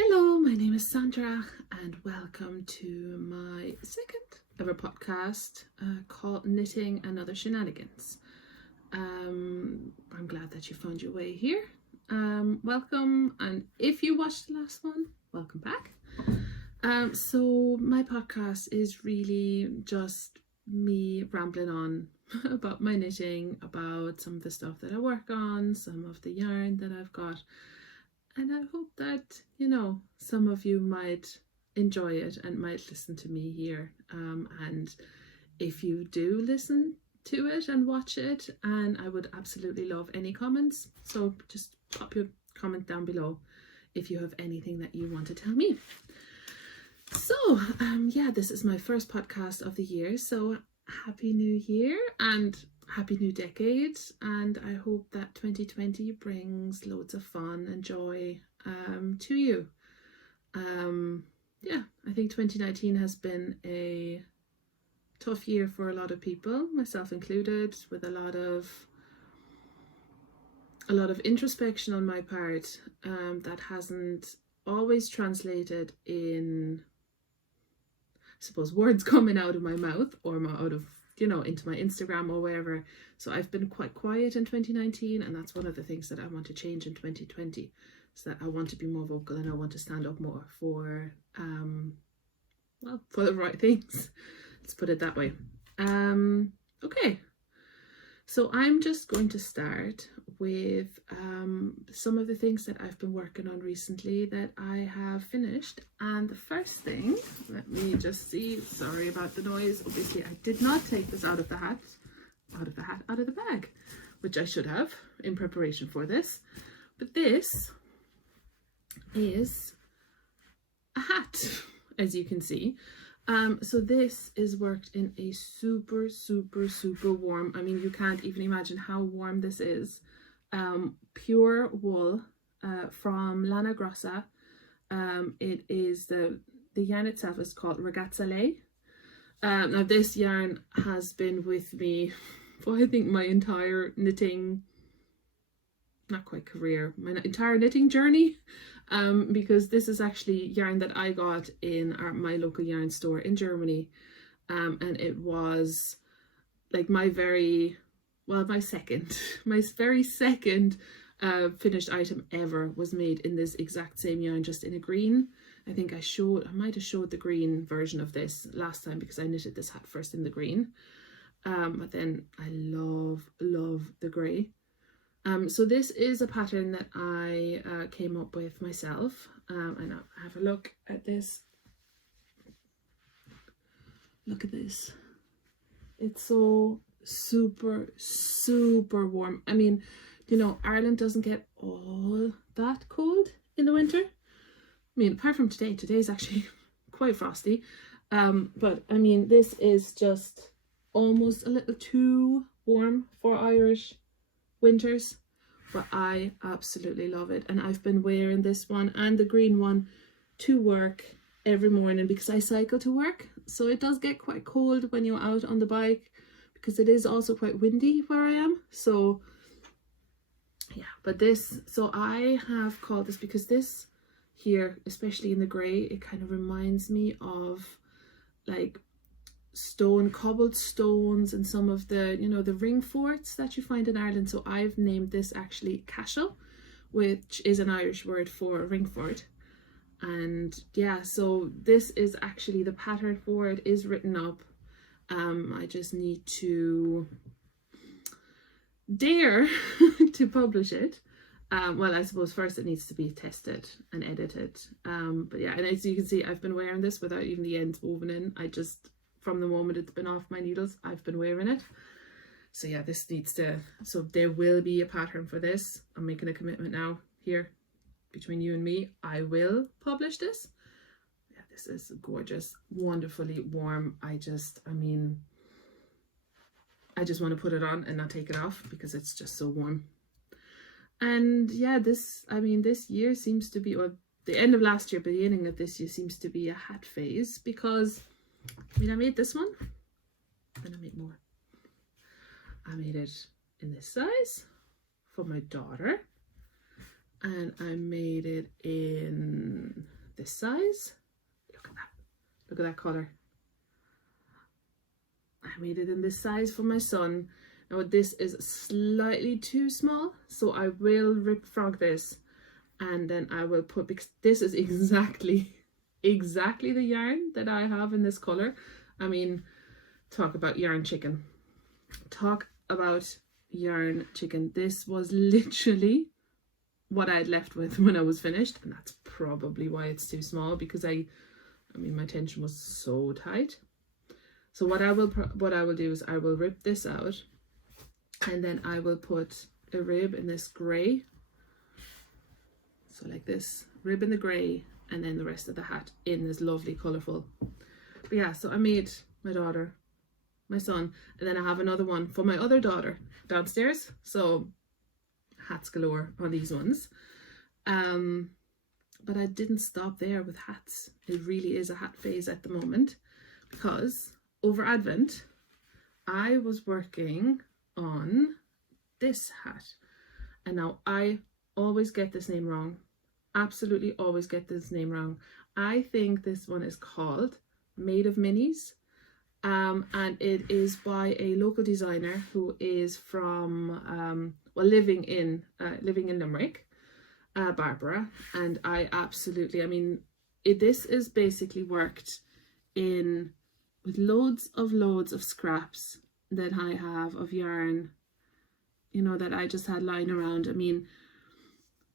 Hello, my name is Sandra and welcome to my second ever podcast called Knitting and Other Shenanigans. I'm glad that you found your way here. Welcome, and if you watched the last one, welcome back. So my podcast is really just me rambling on about my knitting, about some of the stuff that I work on, some of the yarn that I've got. And I hope that, some of you might enjoy it and might listen to me here. And if you do listen to it and watch it, and I would absolutely love any comments. So just pop your comment down below if you have anything that you want to tell me. So, this is my first podcast of the year. So happy new year and happy new decade, and I hope that 2020 brings loads of fun and joy to you. I think 2019 has been a tough year for a lot of people, myself included, with a lot of introspection on my part that hasn't always translated in, I suppose, words coming out of my mouth or out of into my Instagram or wherever. So I've been quite quiet in 2019, and that's one of the things that I want to change in 2020, is that I want to be more vocal and I want to stand up more for for the right things. Let's put it that way. Okay, so I'm just going to start with some of the things that I've been working on recently that I have finished. And the first thing, let me just see, sorry about the noise. Obviously I did not take this out of the bag, which I should have in preparation for this. But this is a hat, as you can see. So this is worked in a super warm, you can't even imagine how warm this is. Pure wool from Lana Grossa. It is the yarn itself is called Ragazz. Now this yarn has been with me for I think my entire knitting, not quite career, my entire knitting journey. Because this is actually yarn that I got in my local yarn store in Germany, and it was like my very second finished item ever was made in this exact same yarn, just in a green. I think I might have showed the green version of this last time because I knitted this hat first in the green, but then I love the grey. So this is a pattern that I came up with myself, and I'll have a look at this. Look at this. It's so super warm. Ireland doesn't get all that cold in the winter. Apart from today's actually quite frosty. But this is just almost a little too warm for Irish winters, but I absolutely love it. And I've been wearing this one and the green one to work every morning because I cycle to work, so it does get quite cold when you're out on the bike because it is also quite windy where I am. So I have called this because this here, especially in the grey, it kind of reminds me of like cobbled stones and some of the the ring forts that you find in Ireland. So I've named this actually Caiseal, which is an Irish word for ring fort. And so this is actually the pattern for it is written up. I just need to dare to publish it. I suppose first it needs to be tested and edited, and as you can see, I've been wearing this without even the ends woven in. From the moment it's been off my needles, I've been wearing it. So there will be a pattern for this. I'm making a commitment now here between you and me. I will publish this. This is gorgeous, wonderfully warm. I just want to put it on and not take it off because it's just so warm. And this year seems to be, or the end of last year, beginning of this year, seems to be a hat phase because I made this one, and I made more. I made it in this size for my daughter, and I made it in this size. Look at that. Look at that color. I made it in this size for my son. Now this is slightly too small, so I will rip frog this, and then I will put, because this is exactly the yarn that I have in this color. I mean, talk about yarn chicken. Talk about yarn chicken. This was literally what I had left with when I was finished, and that's probably why it's too small, because I mean my tension was so tight. So what I will do is I will rip this out, and then I will put a rib in this grey, so like this, rib in the grey, and then the rest of the hat in this lovely colourful. But yeah, so I made my daughter, my son, and then I have another one for my other daughter downstairs. So hats galore on these ones. But I didn't stop there with hats. It really is a hat phase at the moment, because over Advent I was working on this hat, and now I always get this name wrong. Absolutely always get this name wrong. I think this one is called Made of Minis, and it is by a local designer who is from living in Limerick, Barbara. And I absolutely, I mean, this is basically worked in with loads of scraps that I have of yarn, you know, that I just had lying around. I mean,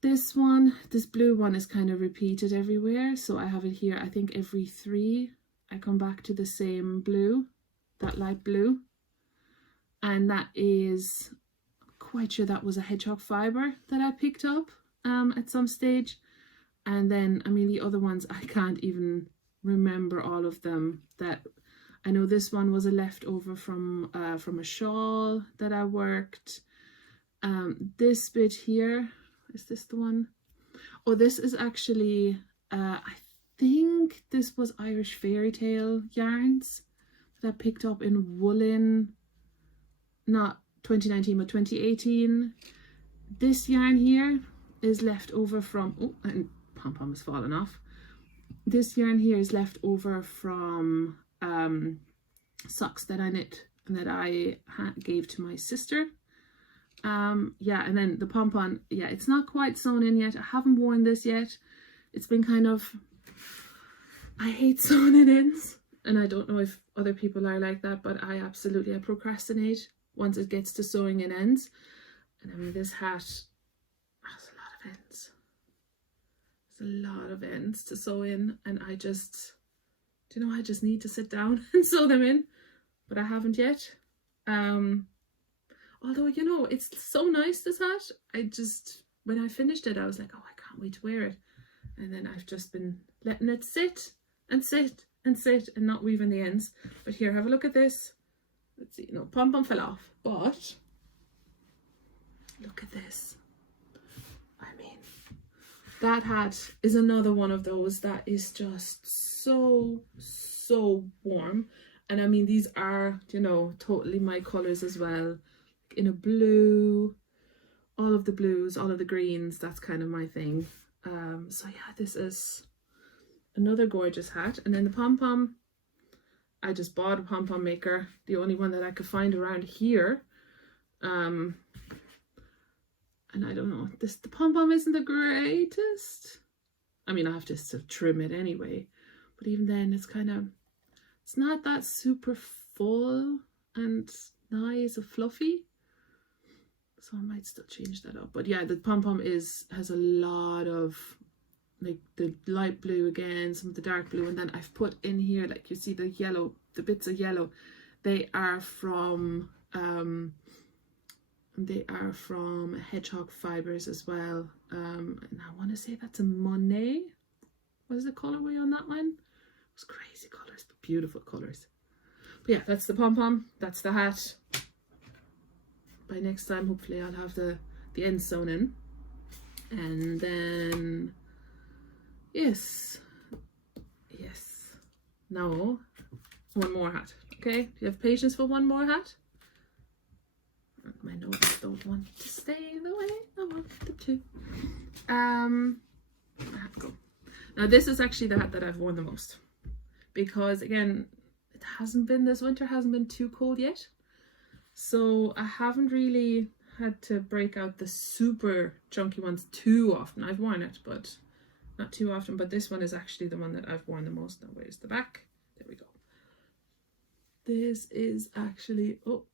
this blue one is kind of repeated everywhere, so I have it here. I think every 3 I come back to the same blue, that light blue, and that is quite sure that was a hedgehog fiber that I picked up at some stage. And then, I mean, the other ones I can't even remember all of them. That I know this one was a leftover from a shawl that I worked. This bit here, is this the one? Oh, this is actually I think this was Irish fairy tale yarns that I picked up in woolen, not 2019 but 2018. This yarn here is left over from, oh, and pom-pom has fallen off. This yarn here is left over from socks that I knit and that I gave to my sister. Yeah, and then the pom-pom, yeah, it's not quite sewn in yet. I haven't worn this yet. It's been kind of, I hate sewing in ends, and I don't know if other people are like that, but I procrastinate once it gets to sewing in ends. And I mean, this hat has a lot of ends. There's a lot of ends to sew in, and I just, do you know, I just need to sit down and sew them in, but I haven't yet. Although, you know, it's so nice, this hat. I just, when I finished it, I was like, oh, I can't wait to wear it. And then I've just been letting it sit and sit and sit and not weaving the ends. But here, have a look at this. Let's see, no, pom-pom fell off, but look at this. I mean, that hat is another one of those that is just so warm. And I mean, these are, you know, totally my colors as well. In a blue, all of the blues, all of the greens, that's kind of my thing. So yeah, this is another gorgeous hat. And then the pom-pom, I just bought a pom-pom maker, the only one that I could find around here. And I don't know, the pom-pom isn't the greatest. I mean, I have to still trim it anyway, but even then it's kind of, it's not that super full and nice or fluffy. So I might still change that up. But yeah, the pom-pom has a lot of like the light blue again, some of the dark blue, and then I've put in here, like you see the yellow, the bits of yellow, they are from hedgehog fibers as well. And I want to say that's a Monet. What is the colorway on that one? It was crazy colors, but beautiful colors. But yeah, that's the pom-pom, that's the hat. By next time, hopefully I'll have the ends sewn in. And then, yes, now one more hat. Okay, do you have patience for one more hat? my notes don't want to stay the way I want them to. Go. Now this is actually the hat that I've worn the most, because again, this winter hasn't been too cold yet, so I haven't really had to break out the super chunky ones too often. I've worn it, but not too often. But this one is actually the one that I've worn the most. Now where's the back? There we go. This is actually, oh,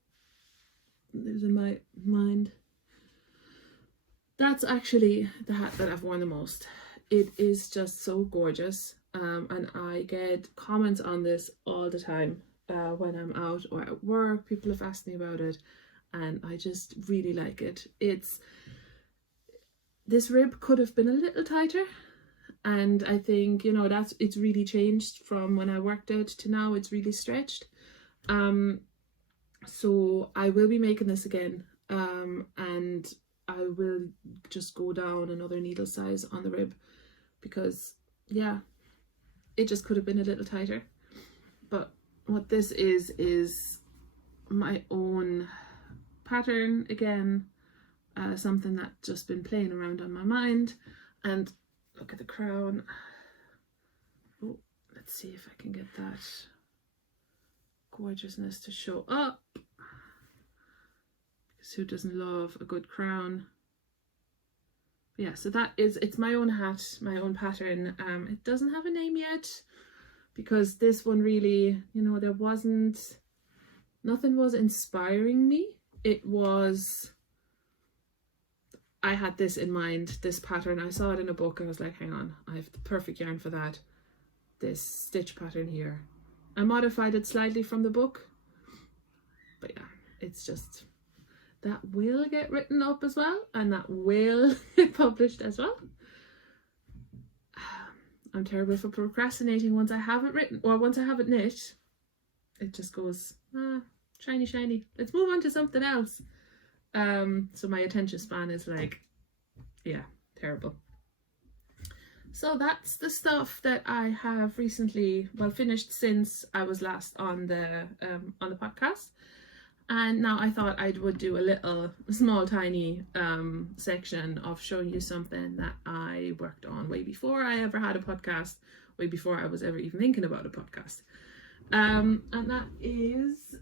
losing my mind. That's actually the hat that I've worn the most. It is just so gorgeous, and I get comments on this all the time when I'm out or at work. People have asked me about it, and I just really like it. This rib could have been a little tighter, and I think, you know, it's really changed from when I worked it to now. It's really stretched. So I will be making this again, and I will just go down another needle size on the rib, because yeah, it just could have been a little tighter. But what this is my own pattern again, something that's just been playing around on my mind. And look at the crown. Oh, let's see if I can get that gorgeousness to show up, because who doesn't love a good crown? But yeah, so it's my own hat, my own pattern. It doesn't have a name yet, because this one really, you know, nothing was inspiring me. I had this in mind, this pattern. I saw it in a book. I was like, hang on, I have the perfect yarn for that. This stitch pattern here. I modified it slightly from the book, but yeah, it's just, that will get written up as well, and that will get published as well. I'm terrible for procrastinating. Once I have it written, or once I have it knit, it just goes, shiny, let's move on to something else. So my attention span is like, yeah, terrible. So that's the stuff that I have recently, well, finished since I was last on the podcast. And now I thought I would do a little small tiny section of showing you something that I worked on way before I ever had a podcast, way before I was ever even thinking about a podcast. And that is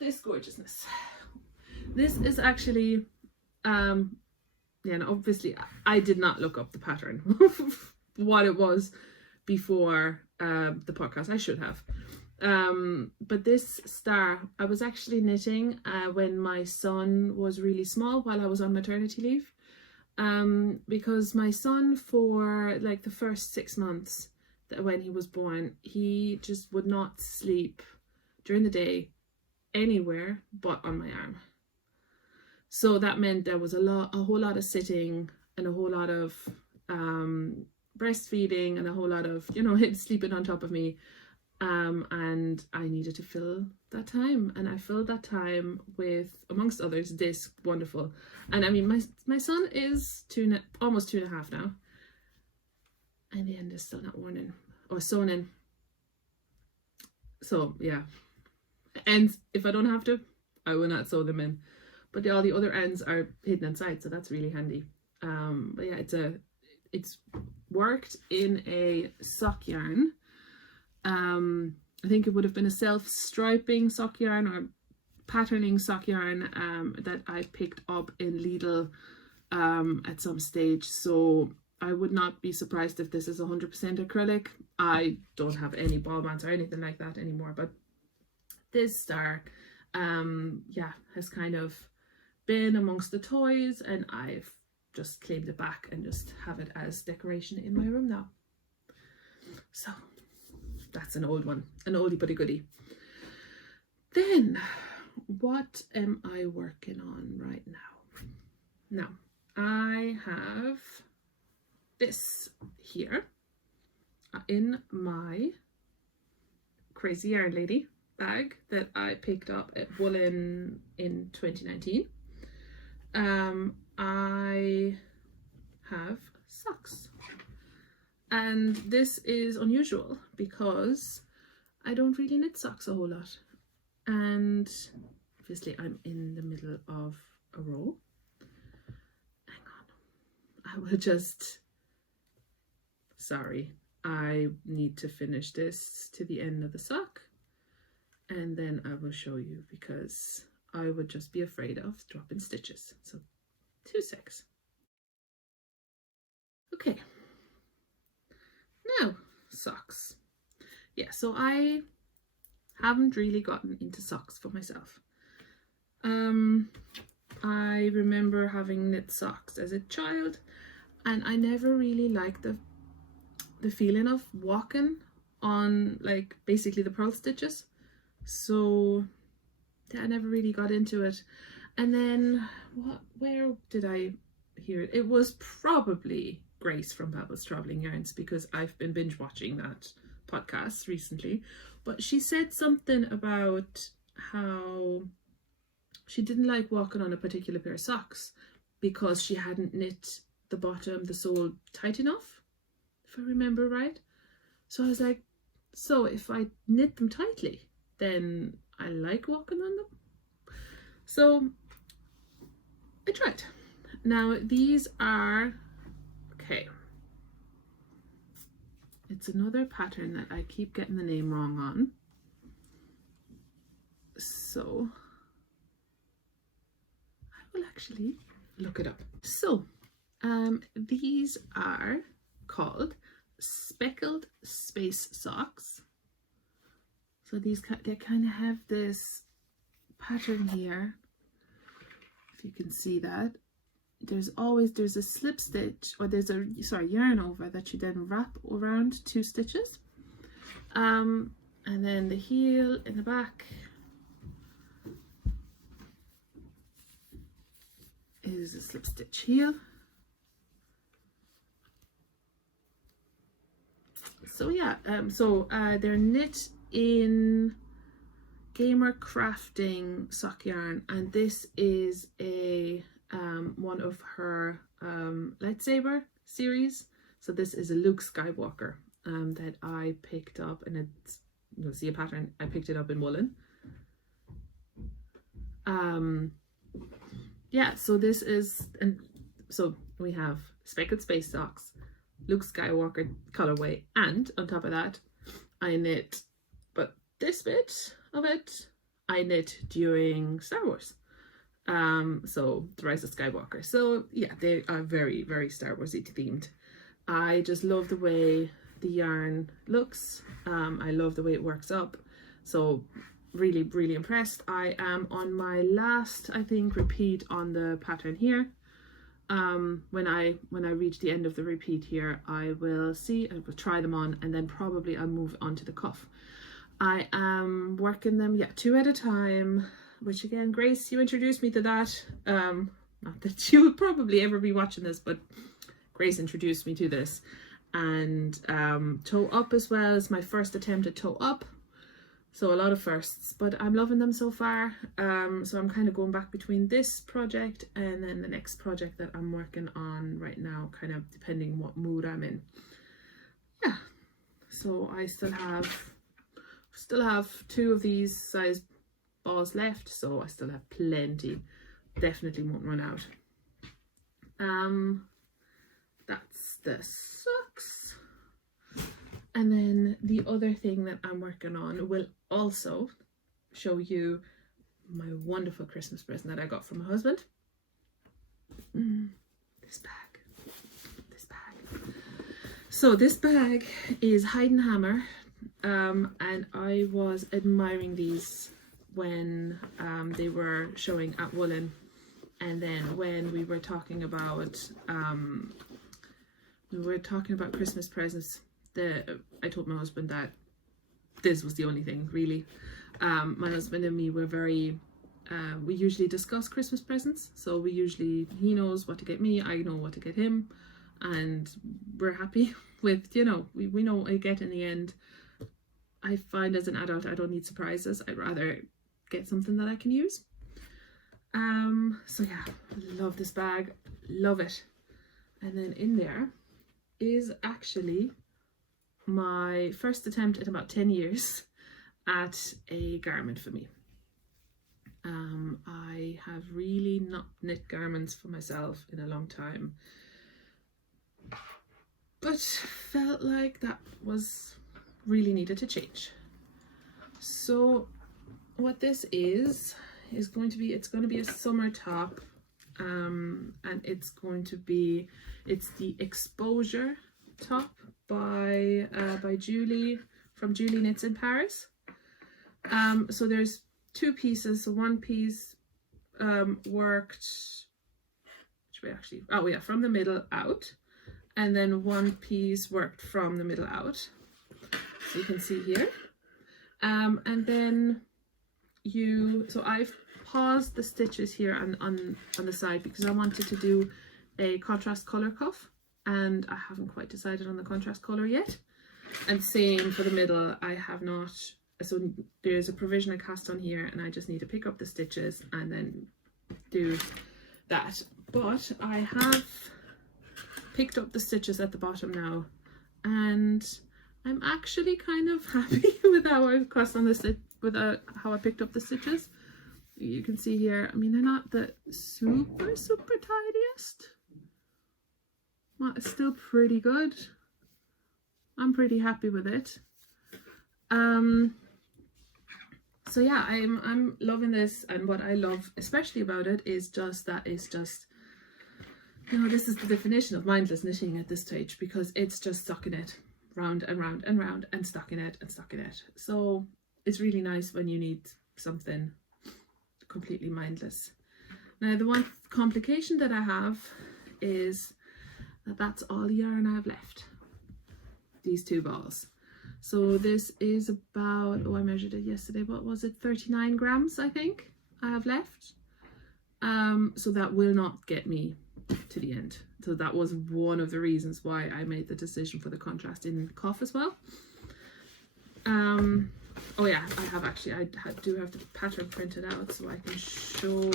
this gorgeousness. This is actually, and obviously I did not look up the pattern, what it was before the podcast. I should have. But this star, I was actually knitting when my son was really small, while I was on maternity leave. Because my son, for like the first 6 months when he was born, he just would not sleep during the day anywhere but on my arm. So that meant there was a whole lot of sitting, and a whole lot of breastfeeding, and a whole lot of, you know, him sleeping on top of me. And I needed to fill that time, and I filled that time with, amongst others, this wonderful. And I mean, my son is almost 2.5 now, and the end is still not worn in or sewn in. So yeah, and if I don't have to, I will not sew them in. But all the other ends are hidden inside, so that's really handy. But yeah, it's worked in a sock yarn. I think it would have been a self-striping sock yarn or patterning sock yarn that I picked up in Lidl at some stage. So I would not be surprised if this is 100% acrylic. I don't have any ball bands or anything like that anymore, but this star has kind of been amongst the toys, and I've just claimed it back and just have it as decoration in my room now. So that's an old one, an oldie but a goodie. Then what am I working on right now? Now I have this here in my Crazy Yarn Lady bag that I picked up at Woolen in 2019. I have socks, and this is unusual because I don't really knit socks a whole lot, and obviously I'm in the middle of a row. Hang on, I will just, sorry, I need to finish this to the end of the sock, and then I will show you, because I would just be afraid of dropping stitches. So 2 secs. Okay, now socks. Yeah, so I haven't really gotten into socks for myself. I remember having knit socks as a child, and I never really liked the feeling of walking on, like, basically the purl stitches. So yeah, I never really got into it. And then where did I hear it? It was probably Grace from Babel's Traveling Yarns, because I've been binge watching that podcast recently. But she said something about how she didn't like walking on a particular pair of socks because she hadn't knit the bottom, the sole tight enough, if I remember right. So I was like, so if I knit them tightly, then I like walking on them. So I tried. Now these are, okay, it's another pattern that I keep getting the name wrong on. So I will actually look it up. So these are called Speckled Space Socks. So these, they kind of have this pattern here, if you can see that. There's a slip stitch, or there's a yarn over that you then wrap around 2 stitches, and then the heel in the back is a slip stitch heel. So yeah, they're knit in Gamercrafting sock yarn, and this is a one of her lightsaber series. So this is a Luke Skywalker that I picked up, and it's, you'll see a pattern, I picked it up in woolen. Yeah, so this is, and so we have Speckled Space Socks, Luke Skywalker colorway, and on top of that I knit, but this bit of it I knit during Star Wars, so The Rise of Skywalker. So yeah, they are very, very Star Warsy themed. I just love the way the yarn looks. I love the way it works up, so really, really impressed. I am on my last, I think, repeat on the pattern here. When I reach the end of the repeat here, I will try them on, and then probably I'll move on to the cuff. I am working them, yeah, 2 at a time, which again, Grace, you introduced me to that. Not that you would probably ever be watching this, but Grace introduced me to this. And toe up as well is my first attempt at toe up. So a lot of firsts, but I'm loving them so far. So I'm kind of going back between this project and then the next project that I'm working on right now, kind of depending what mood I'm in. Yeah, so I still have 2 of these size balls left, so I still have plenty. Definitely won't run out. That's the socks. And then the other thing that I'm working on will also show you my wonderful Christmas present that I got from my husband. This bag. So this bag is Hide and Hammer, and I was admiring these when they were showing at Woolen, and then when we were talking about Christmas presents. I told my husband that this was the only thing really. My husband and me were very, we usually discuss Christmas presents, so he knows what to get me, I know what to get him, and we're happy with, we know what I get in the end. I find as an adult I don't need surprises, I'd rather get something that I can use. So yeah, love this bag, love it. And then in there is actually my first attempt in about 10 years at a garment for me. I have really not knit garments for myself in a long time, but felt like that was really needed to change. So what this is going to be, it's going to be a summer top, and it's the Exposure top by Julie from Julie Knits in Paris. So there's two pieces. So one piece worked, which way actually, oh yeah, from the middle out, and then one piece worked from the middle out, so you can see here. And then so I've paused the stitches here on the side because I wanted to do a contrast color cuff, and I haven't quite decided on the contrast color yet. And same for the middle, I have not. So there's a provisional cast on here, and I just need to pick up the stitches and then do that. But I have picked up the stitches at the bottom now, and I'm actually kind of happy with how I cast on the how I picked up the stitches. You can see here, I mean, they're not the super tidiest, but it's still pretty good. I'm pretty happy with it. So yeah, I'm loving this, and what I love especially about it is just that it's just, you know, this is the definition of mindless knitting at this stage, because it's just stocking it round and round and round and stocking it and stocking it. So it's really nice when you need something completely mindless. Now the one complication that I have is that that's all the yarn I have left, these two balls. So this is about, oh, I measured it yesterday, what was it, 39 grams I think I have left. So that will not get me to the end. So that was one of the reasons why I made the decision for the contrast in cuff as well. Oh yeah, I do have the pattern printed out so I can show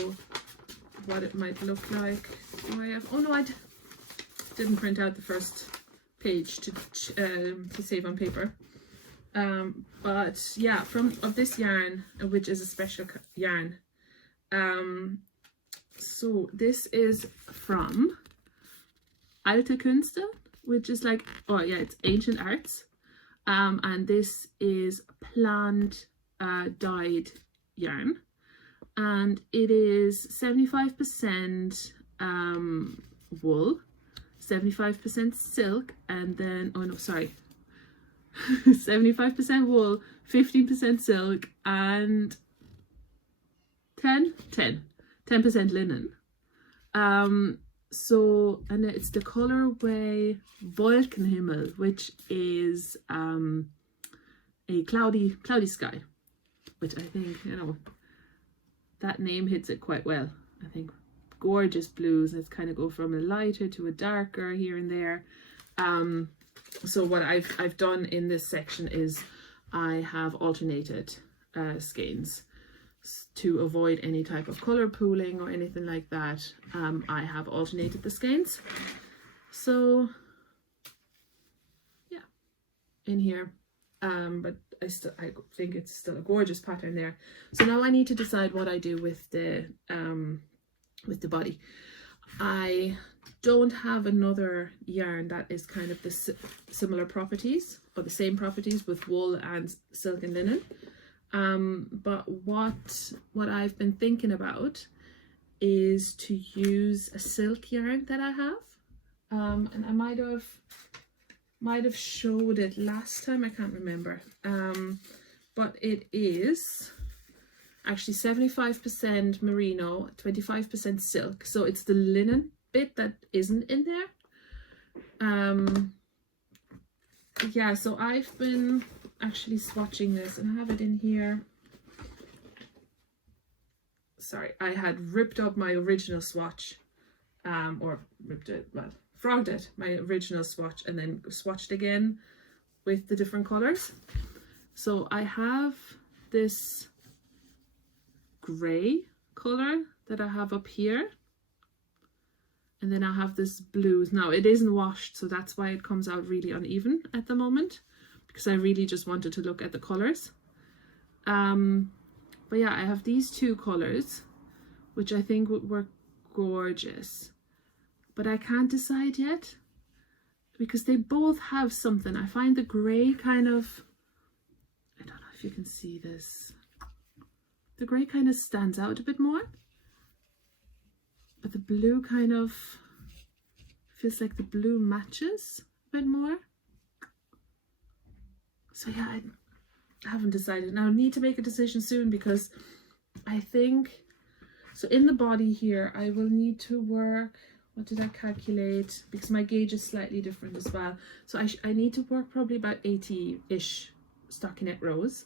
what it might look like. Oh no, I didn't print out the first page to save on paper. But yeah, of this yarn, which is a special yarn. So this is from Alte Künste, which is like, oh yeah, it's ancient arts. And this is plant dyed yarn, and it is 75% wool, 75% silk, and then, oh no, sorry, 75% wool, 15% silk, and 10% linen. So, and it's the colorway Wolkenhimmel, which is a cloudy sky, which I think, you know, that name hits it quite well. I think gorgeous blues. Let's kind of go from a lighter to a darker here and there. So what I've done in this section is I have alternated skeins to avoid any type of color pooling or anything like that. I have alternated the skeins. So yeah, in here, but I think it's still a gorgeous pattern there. So now I need to decide what I do with the body. I don't have another yarn that is kind of the similar properties or the same properties with wool and silk and linen. But what I've been thinking about is to use a silk yarn that I have, and I might have showed it last time, I can't remember, but it is actually 75% merino, 25% silk, so it's the linen bit that isn't in there. Yeah, so I've been actually swatching this, and I have it in here. Sorry, I had ripped up my original swatch, or ripped it, well, frogged it, my original swatch, and then swatched again with the different colors. So I have this gray color that I have up here, and then I have this blues. Now it isn't washed, so that's why it comes out really uneven at the moment, because I really just wanted to look at the colors. But But yeah, I have these two colors, which I think would work gorgeous. But I can't decide yet because they both have something. I find the grey kind of, I don't know if you can see this. The grey kind of stands out a bit more. But the blue kind of feels like the blue matches a bit more. So yeah, I haven't decided. Now I need to make a decision soon because I think, so in the body here, I will need to work, what did I calculate? Because my gauge is slightly different as well. So I need to work probably about 80-ish stockinette rows.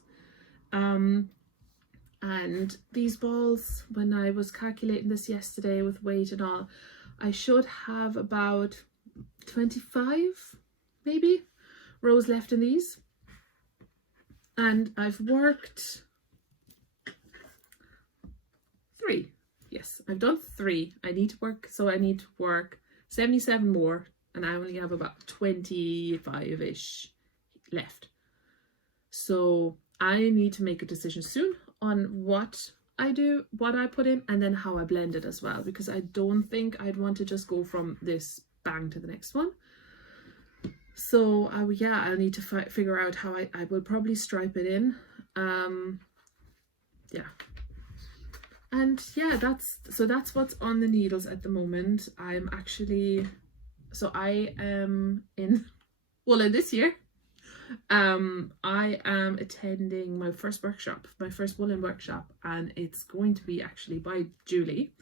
And these balls, when I was calculating this yesterday with weight and all, I should have about 25 maybe rows left in these. And I've worked 3. Yes, I've done 3. I need to work 77 more, and I only have about 25-ish left. So I need to make a decision soon on what I do, what I put in, and then how I blend it as well, because I don't think I'd want to just go from this bang to the next one. So yeah, I'll need to figure out how I will probably stripe it in. Yeah. And yeah, that's what's on the needles at the moment. I'm actually, so I am in Ohle this year. I am attending my first workshop, my first woolen workshop, and it's going to be actually by Julie.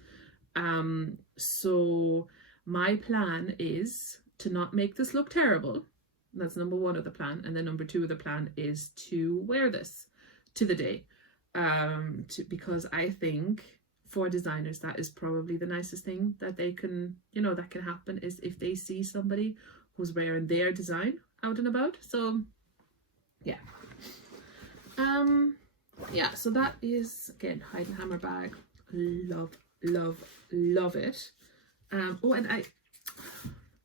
So my plan is to not make this look terrible. That's number 1 of the plan, and then number 2 of the plan is to wear this to the day. Because I think for designers that is probably the nicest thing that they can, that can happen, is if they see somebody who's wearing their design out and about. So yeah. Yeah, so that is, again, Hide and Hammer bag. Love, love, love it. Oh, and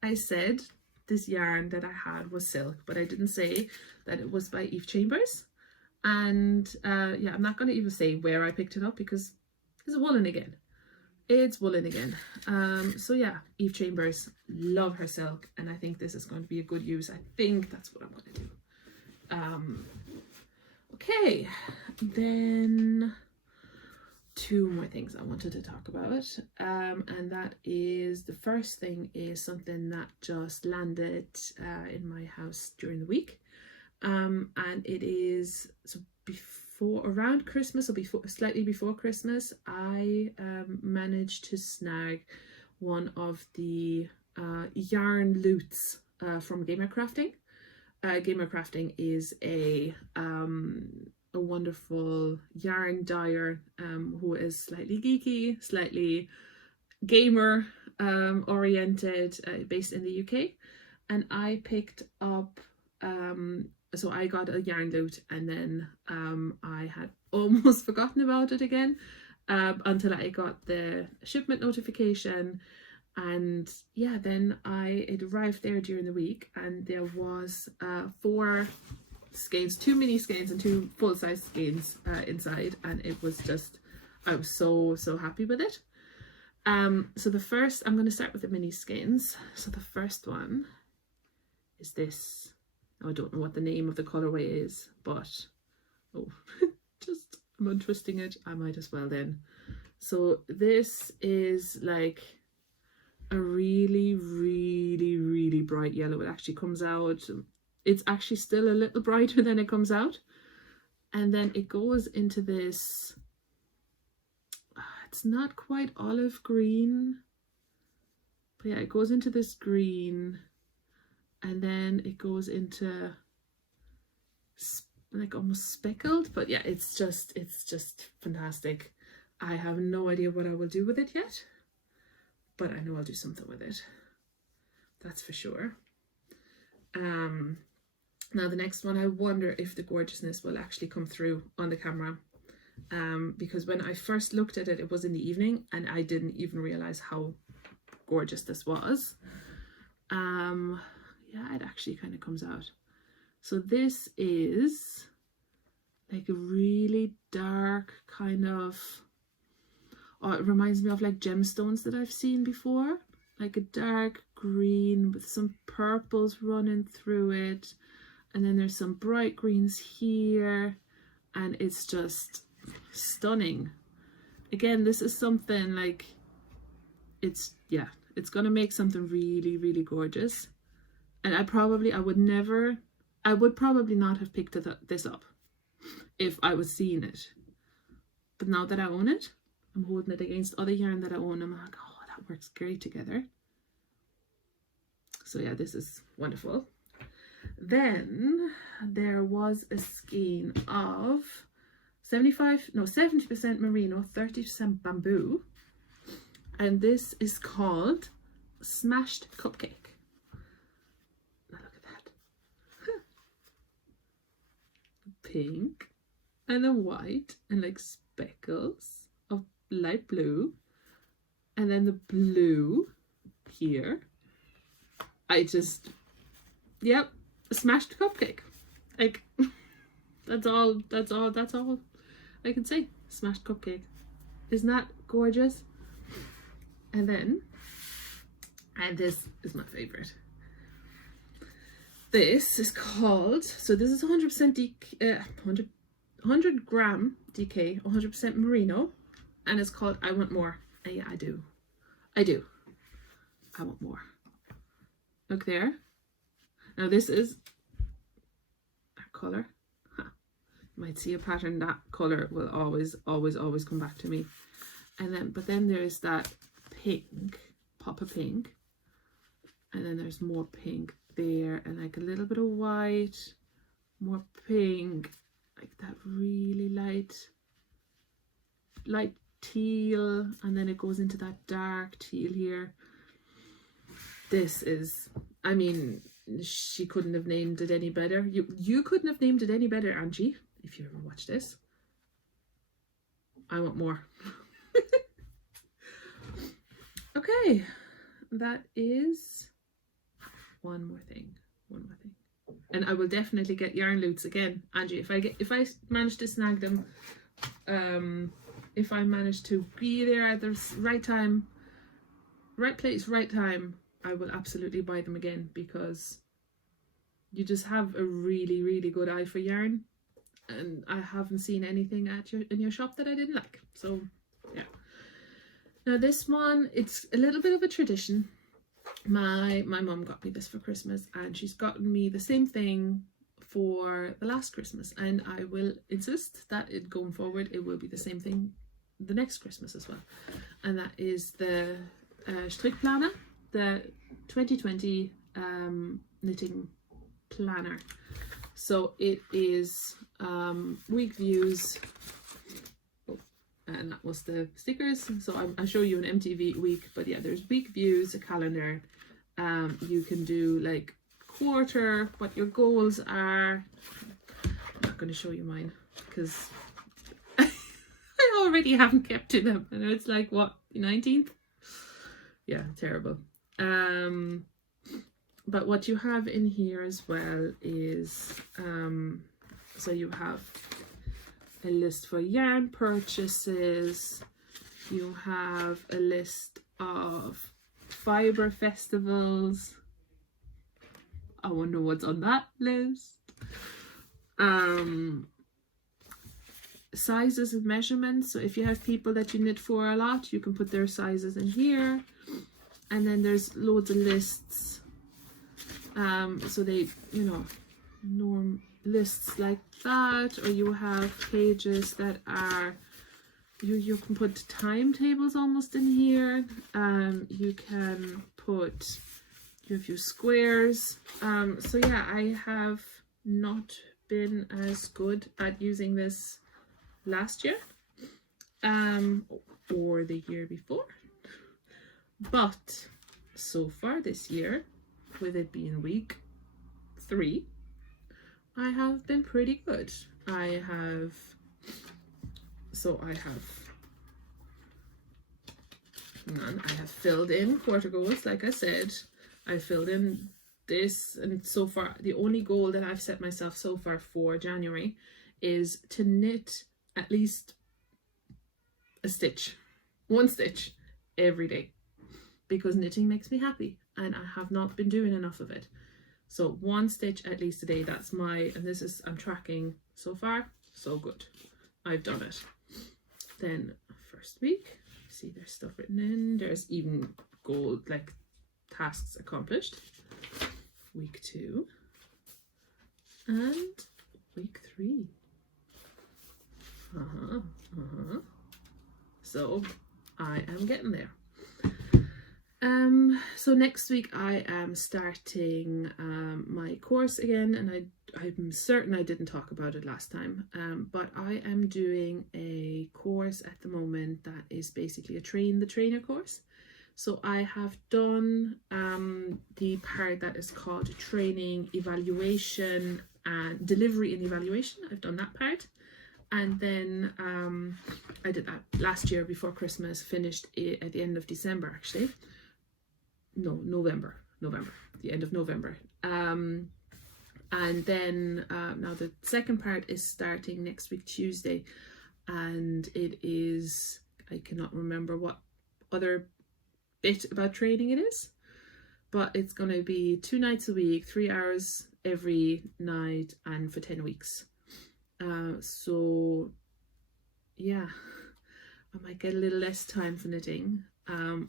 I said this yarn that I had was silk, but I didn't say that it was by Chambers. And yeah, I'm not going to even say where I picked it up because it's woolen again. It's woolen again. So yeah, Chambers, love her silk, and I think this is going to be a good use. I think that's what I'm going to do. Okay, then 2 more things I wanted to talk about, and that is, the first thing is something that just landed in my house during the week, and it is, so around Christmas, or slightly before Christmas, I managed to snag one of the yarn loots from Gamercrafting. Gamercrafting is a wonderful yarn dyer who is slightly geeky, slightly gamer oriented, based in the UK, and I picked up, so I got a yarn loot, and then I had almost forgotten about it again until I got the shipment notification. And yeah, then it arrived there during the week, and there was 4 skeins, 2 mini skeins and 2 full-size skeins inside, and it was just, I was so happy with it. So the first, I'm going to start with the mini skeins. So the first one is this. I don't know what the name of the colorway is, but oh, just, I'm untwisting it, I might as well then. So this is like a really bright yellow. It actually comes out, it's actually still a little brighter than it comes out, and then it goes into this, it's not quite olive green, but yeah, it goes into this green, and then it goes into like almost speckled. But yeah, it's just fantastic. I have no idea what I will do with it yet, but I know I'll do something with it, that's for sure. Now the next one, I wonder if the gorgeousness will actually come through on the camera, because when I first looked at it, it was in the evening, and I didn't even realize how gorgeous this was. Yeah, it actually kind of comes out. So this is like a really dark kind of, oh, it reminds me of like gemstones that I've seen before, like a dark green with some purples running through it, and then there's some bright greens here, and it's just stunning. Again, this is something like, it's, yeah, it's gonna make something really, really gorgeous. And I would probably not have picked this up if I was seeing it. But now that I own it, I'm holding it against other yarn that I own. I'm like, oh, that works great together. So yeah, this is wonderful. Then there was a skein of 70% merino, 30% bamboo. And this is called Smashed Cupcake. Now look at that. Pink and then white and like speckles of light blue. And then the blue here. Yep, smashed cupcake. Like, that's all I can say. Smashed cupcake. Isn't that gorgeous? And then, and this is my favorite. This is called, so this is 100% 100 gram DK, 100% merino, and it's called I Want More. And yeah, I do. I want more. Look there. Now this is that color. Huh. You might see a pattern. That color will always come back to me. And then, but then there's that pink, pop of pink, and then there's more pink there, and like a little bit of white, more pink, like that really light teal, and then it goes into that dark teal here. This is, I mean, she couldn't have named it any better. You couldn't have named it any better, Angie, if you ever watch this. I want more. Okay, that is one more thing, and I will definitely get yarn loots again, Angie, if I manage to snag them, if I manage to be there at the right time, right place, right time, I will absolutely buy them again, because you just have a really, really good eye for yarn, and I haven't seen anything in your shop that I didn't like. So yeah. Now this one, it's a little bit of a tradition. My mum got me this for Christmas, and she's gotten me the same thing for the last Christmas, and I will insist that going forward it will be the same thing the next Christmas as well, and that is the Strickplaner, the 2020 knitting planner. So it is week views, and that was the stickers. So I'll show you an MTV week, but yeah, there's week views, a calendar. You can do like quarter, what your goals are. I'm not going to show you mine because I already haven't kept to them, and it's like, what, the 19th? Yeah, terrible. But what you have in here as well is so you have a list for yarn purchases, you have a list of fibre festivals. I wonder what's on that list. Sizes and measurements, so if you have people that you knit for a lot, you can put their sizes in here. And then there's loads of lists, so they, you know, norm lists like that, or you have pages that are, you can put timetables almost in here. You can put, you have your squares. So yeah, I have not been as good at using this last year or the year before, but so far this year, with it being week 3, I have been pretty good. I have filled in quarter goals, like I said. I filled in this, and so far the only goal that I've set myself so far for January is to knit at least one stitch every day, because knitting makes me happy and I have not been doing enough of it. So one stitch at least a day, that's my, and this is, I'm tracking so far, so good. I've done it. Then first week, see there's stuff written in, there's even gold, like tasks accomplished. Week 2 and week 3. So I am getting there. So next week I am starting my course again, and I'm certain I didn't talk about it last time, but I am doing a course at the moment that is basically a train the trainer course. So I have done the part that is called training, evaluation and delivery and evaluation. I've done that part. And then I did that last year before Christmas, finished it at the end of December actually. No, November, the end of November. And then now the second part is starting next week, Tuesday. And it is, I cannot remember what other bit about training it is, but it's going to be 2 nights a week, 3 hours every night, and for 10 weeks. So yeah, I might get a little less time for knitting,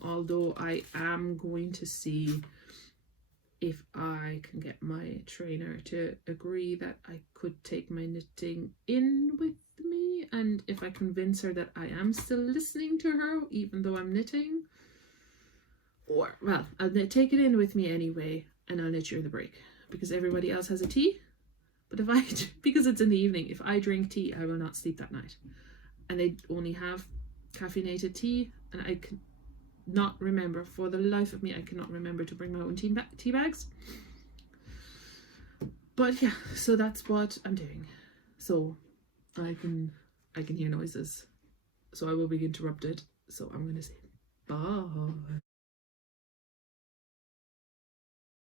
although I am going to see if I can get my trainer to agree that I could take my knitting in with me, and if I convince her that I am still listening to her even though I'm knitting, or, well, I'll take it in with me anyway and I'll knit during the break, because everybody else has a tea. But if I, because it's in the evening, if I drink tea, I will not sleep that night. And they only have caffeinated tea, and I can not remember, for the life of me, I cannot remember to bring my own tea bags. But yeah, so that's what I'm doing. So I can hear noises, so I will be interrupted. So I'm going to say bye.